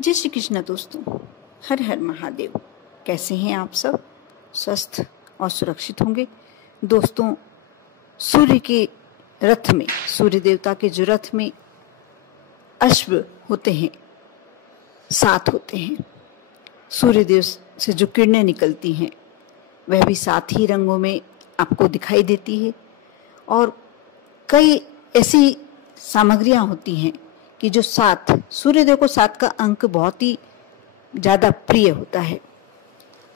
जय श्री कृष्ण दोस्तों, हर हर महादेव। कैसे हैं आप सब? स्वस्थ और सुरक्षित होंगे। दोस्तों, सूर्य के रथ में, सूर्य देवता के जो रथ में अश्व होते हैं, 7 होते हैं। सूर्य देव से जो किरणें निकलती हैं वह भी 7 ही रंगों में आपको दिखाई देती है। और कई ऐसी सामग्रियां होती हैं कि जो 7, सूर्यदेव को 7 का अंक बहुत ही ज़्यादा प्रिय होता है।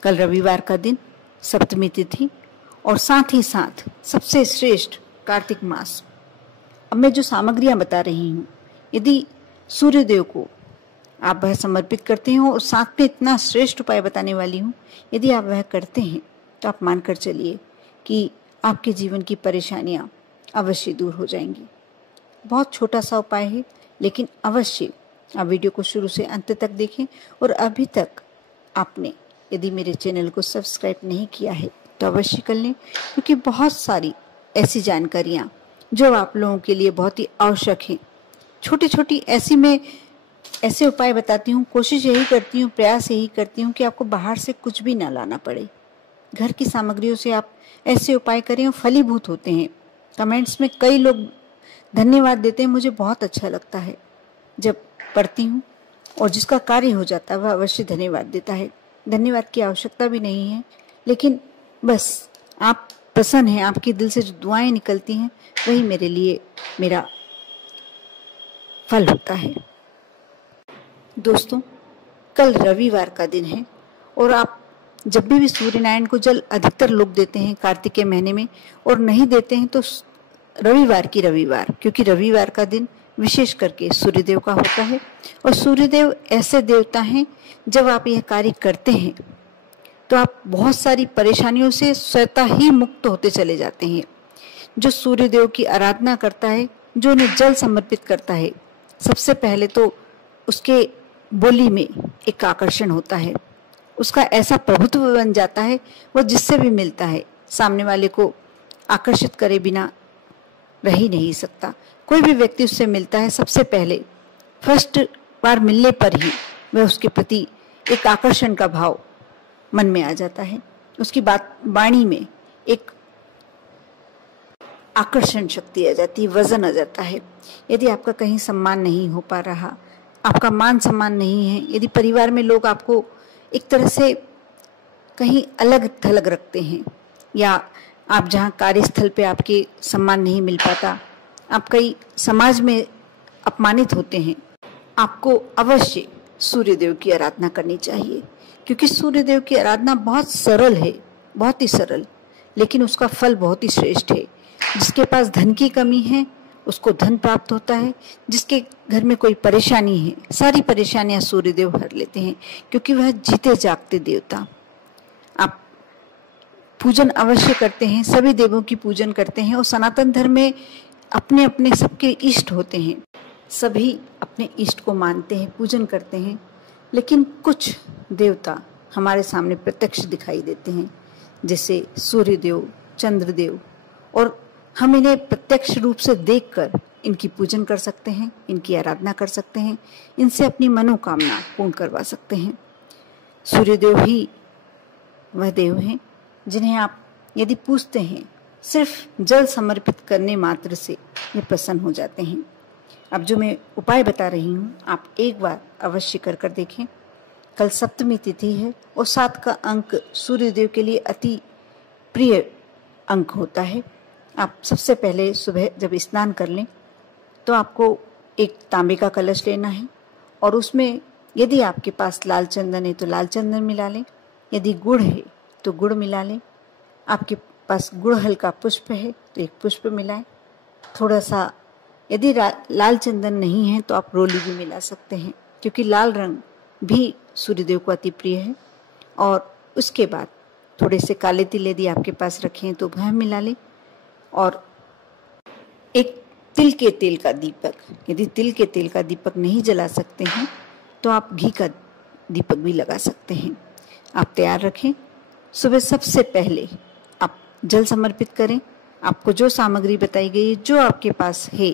कल रविवार का दिन, सप्तमी तिथि और साथ ही साथ सबसे श्रेष्ठ कार्तिक मास। अब मैं जो सामग्रियां बता रही हूँ, यदि सूर्यदेव को आप वह समर्पित करते हो और साथ में इतना श्रेष्ठ उपाय बताने वाली हूँ, यदि आप वह करते हैं तो आप मानकर चलिए कि आपके जीवन की परेशानियां अवश्य दूर हो जाएंगी। बहुत छोटा सा उपाय है, लेकिन अवश्य आप वीडियो को शुरू से अंत तक देखें। और अभी तक आपने यदि मेरे चैनल को सब्सक्राइब नहीं किया है तो अवश्य कर लें, क्योंकि बहुत सारी ऐसी जानकारियाँ जो आप लोगों के लिए बहुत ही आवश्यक हैं। छोटी छोटी ऐसे उपाय बताती हूँ। कोशिश यही करती हूँ, प्रयास यही करती हूँ कि आपको बाहर से कुछ भी ना लाना पड़े। घर की सामग्रियों से आप ऐसे उपाय करें और फलीभूत होते हैं। कमेंट्स में कई लोग धन्यवाद देते हैं, मुझे बहुत अच्छा लगता है जब पढ़ती हूँ। और जिसका कार्य हो जाता है वह अवश्य धन्यवाद देता है। धन्यवाद की आवश्यकता भी नहीं है, लेकिन बस आप प्रसन्न हैं, आपके दिल से जो दुआएं निकलती हैं वही मेरे लिए मेरा फल होता है। दोस्तों, कल रविवार का दिन है और आप जब भी सूर्य नारायण को जल अधिकतर लोग देते हैं कार्तिक के महीने में, और नहीं देते हैं तो रविवार, क्योंकि रविवार का दिन विशेष करके सूर्यदेव का होता है। और सूर्यदेव ऐसे देवता हैं, जब आप यह कार्य करते हैं तो आप बहुत सारी परेशानियों से स्वतः ही मुक्त होते चले जाते हैं। जो सूर्यदेव की आराधना करता है, जो उन्हें जल समर्पित करता है, सबसे पहले तो उसके बोली में एक आकर्षण होता है। उसका ऐसा प्रभुत्व बन जाता है, वो जिससे भी मिलता है सामने वाले को आकर्षित करे बिना रह ही नहीं सकता। कोई भी व्यक्ति उससे मिलता है, सबसे पहले फर्स्ट बार मिलने पर ही वह उसके प्रति एक आकर्षण का भाव मन में आ जाता है। उसकी वाणी में एक आकर्षण शक्ति आ जाती है, वजन आ जाता है। यदि आपका कहीं सम्मान नहीं हो पा रहा, आपका मान सम्मान नहीं है, यदि परिवार में लोग आपको एक तरह से कहीं अलग थलग रखते हैं, या आप जहाँ कार्यस्थल पे आपके सम्मान नहीं मिल पाता, आप कई समाज में अपमानित होते हैं, आपको अवश्य सूर्यदेव की आराधना करनी चाहिए। क्योंकि सूर्यदेव की आराधना बहुत सरल है, बहुत ही सरल, लेकिन उसका फल बहुत ही श्रेष्ठ है। जिसके पास धन की कमी है उसको धन प्राप्त होता है। जिसके घर में कोई परेशानी है, सारी परेशानियां सूर्यदेव हर लेते हैं, क्योंकि वह जीते जागते देवता। आप पूजन अवश्य करते हैं, सभी देवों की पूजन करते हैं। और सनातन धर्म में अपने अपने सबके इष्ट होते हैं, सभी अपने इष्ट को मानते हैं, पूजन करते हैं। लेकिन कुछ देवता हमारे सामने प्रत्यक्ष दिखाई देते हैं, जैसे सूर्यदेव, चंद्रदेव, और हम इन्हें प्रत्यक्ष रूप से देखकर इनकी पूजन कर सकते हैं, इनकी आराधना कर सकते हैं, इनसे अपनी मनोकामना पूर्ण करवा सकते हैं। सूर्यदेव ही वह देव हैं जिन्हें आप यदि पूजते हैं, सिर्फ जल समर्पित करने मात्र से ये प्रसन्न हो जाते हैं। अब जो मैं उपाय बता रही हूँ, आप एक बार अवश्य कर देखें। कल सप्तमी तिथि है और 7 का अंक सूर्यदेव के लिए अति प्रिय अंक होता है। आप सबसे पहले सुबह जब स्नान कर लें तो आपको एक तांबे का कलश लेना है, और उसमें यदि आपके पास लाल चंदन है तो लाल चंदन मिला लें, यदि गुड़ है तो गुड़ मिला लें, आपके पास गुड़हल का पुष्प है तो एक पुष्प मिलाएं, थोड़ा सा। यदि लाल चंदन नहीं है तो आप रोली भी मिला सकते हैं, क्योंकि लाल रंग भी सूर्यदेव को अति प्रिय है। और उसके बाद थोड़े से काले तिल यदि आपके पास रखें तो वह मिला लें, और एक तिल के तेल का दीपक, यदि तिल के तेल का दीपक नहीं जला सकते हैं तो आप घी का दीपक भी लगा सकते हैं। आप तैयार रखें। सुबह सबसे पहले आप जल समर्पित करें। आपको जो सामग्री बताई गई है, जो आपके पास है,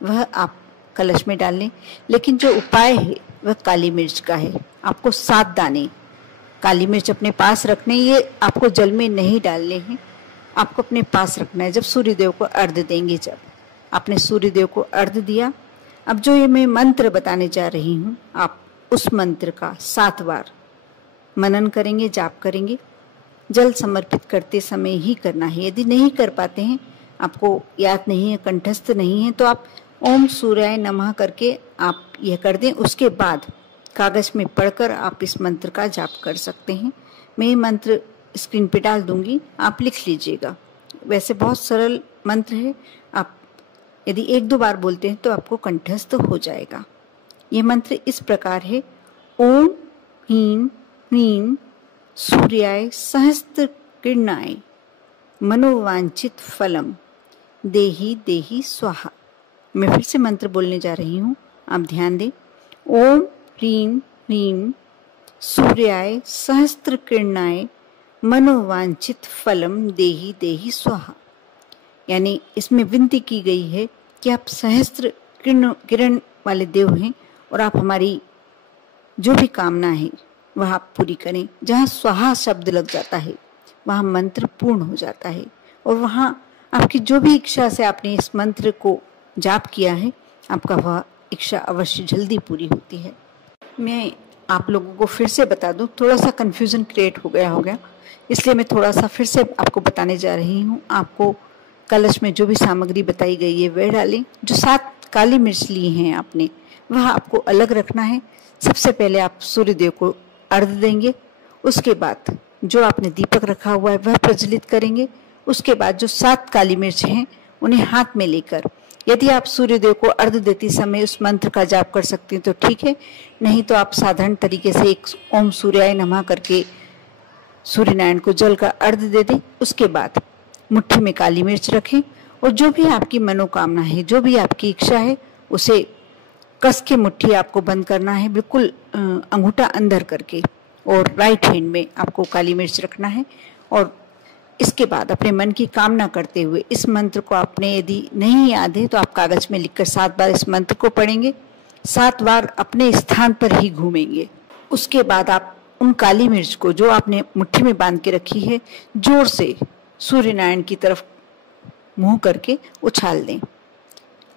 वह आप कलश में डाल लें। लेकिन जो उपाय है वह काली मिर्च का है। आपको 7 दाने काली मिर्च अपने पास रखने, ये आपको जल में नहीं डालने हैं, आपको अपने पास रखना है। जब सूर्यदेव को अर्घ्य देंगे, जब आपने सूर्यदेव को अर्घ्य दिया, अब जो ये मैं मंत्र बताने जा रही हूँ, आप उस मंत्र का 7 बार मनन करेंगे, जाप करेंगे। जल समर्पित करते समय ही करना है। यदि नहीं कर पाते हैं, आपको याद नहीं है, कंठस्थ नहीं है, तो आप ओम सूर्याय नमः करके आप यह कर दें। उसके बाद कागज में पढ़कर आप इस मंत्र का जाप कर सकते हैं। मैं ये मंत्र स्क्रीन पे डाल दूंगी, आप लिख लीजिएगा। वैसे बहुत सरल मंत्र है, आप यदि 1-2 बार बोलते हैं तो आपको कंठस्थ हो जाएगा। ये मंत्र इस प्रकार है, ओम ह्रीं ह्रीं सूर्याय सहस्त्र किरणाय मनोवांछित फलम देहि देहि स्वाहा। मैं फिर से मंत्र बोलने जा रही हूँ, आप ध्यान दें। ओम ह्रीं ह्रीं सूर्याय सहस्त्र किरणाय मनोवांछित फलम देहि देहि स्वाहा। यानी इसमें विनती की गई है कि आप सहस्त्र किरण वाले देव हैं और आप हमारी जो भी कामना है वह आप पूरी करें। जहाँ स्वाहा शब्द लग जाता है वहाँ मंत्र पूर्ण हो जाता है, और वहाँ आपकी जो भी इच्छा से आपने इस मंत्र को जाप किया है, आपका वह इच्छा अवश्य जल्दी पूरी होती है। मैं आप लोगों को फिर से बता दूं, थोड़ा सा कन्फ्यूज़न क्रिएट हो गया, इसलिए मैं थोड़ा सा फिर से आपको बताने जा रही हूँ। आपको कलश में जो भी सामग्री बताई गई है वह डालें। जो 7 काली मिर्च ली हैं आपने, वह आपको अलग रखना है। सबसे पहले आप सूर्यदेव को अर्घ्य देंगे, उसके बाद जो आपने दीपक रखा हुआ है वह प्रज्वलित करेंगे। उसके बाद जो 7 काली मिर्च हैं उन्हें हाथ में लेकर, यदि आप सूर्यदेव को अर्घ्य देते समय उस मंत्र का जाप कर सकते हैं तो ठीक है, नहीं तो आप साधारण तरीके से एक ओम सूर्याय नमः करके सूर्यनारायण को जल का अर्घ्य दे दें। उसके बाद मुट्ठी में काली मिर्च रखें और जो भी आपकी मनोकामना है, जो भी आपकी इच्छा है, उसे कस के मुट्ठी आपको बंद करना है, बिल्कुल अंगूठा अंदर करके, और राइट हैंड में आपको काली मिर्च रखना है। और इसके बाद अपने मन की कामना करते हुए इस मंत्र को आपने यदि नहीं याद है तो आप कागज में लिखकर 7 बार इस मंत्र को पढ़ेंगे, 7 बार अपने स्थान पर ही घूमेंगे। उसके बाद आप उन काली मिर्च को जो आपने मुट्ठी में बांध के रखी है, जोर से सूर्यनारायण की तरफ मुंह करके उछाल दें।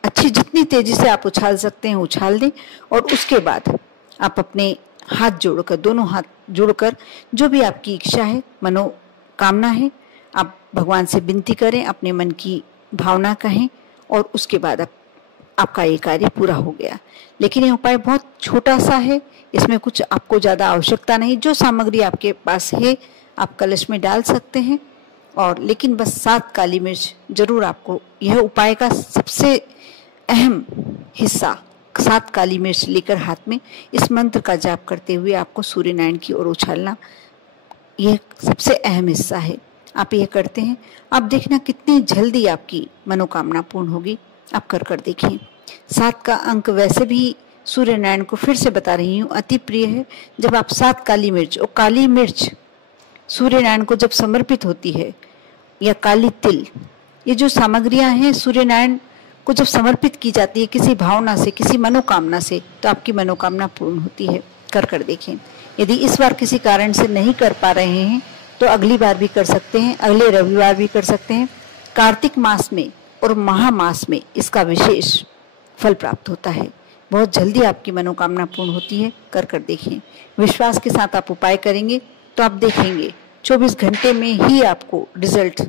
अच्छी जितनी तेजी से आप उछाल सकते हैं उछाल दें। और उसके बाद आप अपने हाथ जोड़कर, दोनों हाथ जोड़कर, जो भी आपकी इच्छा है, मनोकामना है, आप भगवान से विनती करें, अपने मन की भावना कहें, और उसके बाद आपका ये कार्य पूरा हो गया। लेकिन ये उपाय बहुत छोटा सा है, इसमें कुछ आपको ज़्यादा आवश्यकता नहीं। जो सामग्री आपके पास है आप कलश में डाल सकते हैं, और लेकिन बस 7 काली मिर्च जरूर आपको, यह उपाय का सबसे अहम हिस्सा, 7 काली मिर्च लेकर हाथ में इस मंत्र का जाप करते हुए आपको सूर्यनारायण की ओर उछालना, यह सबसे अहम हिस्सा है। आप यह करते हैं, आप देखना कितनी जल्दी आपकी मनोकामना पूर्ण होगी। आप कर देखिए। 7 का अंक वैसे भी सूर्यनारायण को फिर से बता रही हूँ अति प्रिय है। जब आप 7 काली मिर्च, और काली मिर्च सूर्यनारायण को जब समर्पित होती है, या काली तिल, ये जो सामग्रियां हैं सूर्यनारायण को जब समर्पित की जाती है किसी भावना से, किसी मनोकामना से, तो आपकी मनोकामना पूर्ण होती है। कर देखें। यदि इस बार किसी कारण से नहीं कर पा रहे हैं तो अगली बार भी कर सकते हैं, अगले रविवार भी कर सकते हैं। कार्तिक मास में और महामास में इसका विशेष फल प्राप्त होता है। बहुत जल्दी आपकी मनोकामना पूर्ण होती है। कर देखें। विश्वास के साथ आप उपाय करेंगे तो आप देखेंगे 24 घंटे में ही आपको रिजल्ट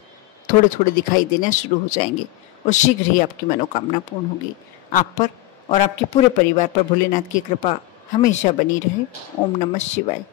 थोड़े थोड़े दिखाई देना शुरू हो जाएंगे, और शीघ्र ही आपकी मनोकामना पूर्ण होगी। आप पर और आपके पूरे परिवार पर भोलेनाथ की कृपा हमेशा बनी रहे। ओम नमः शिवाय।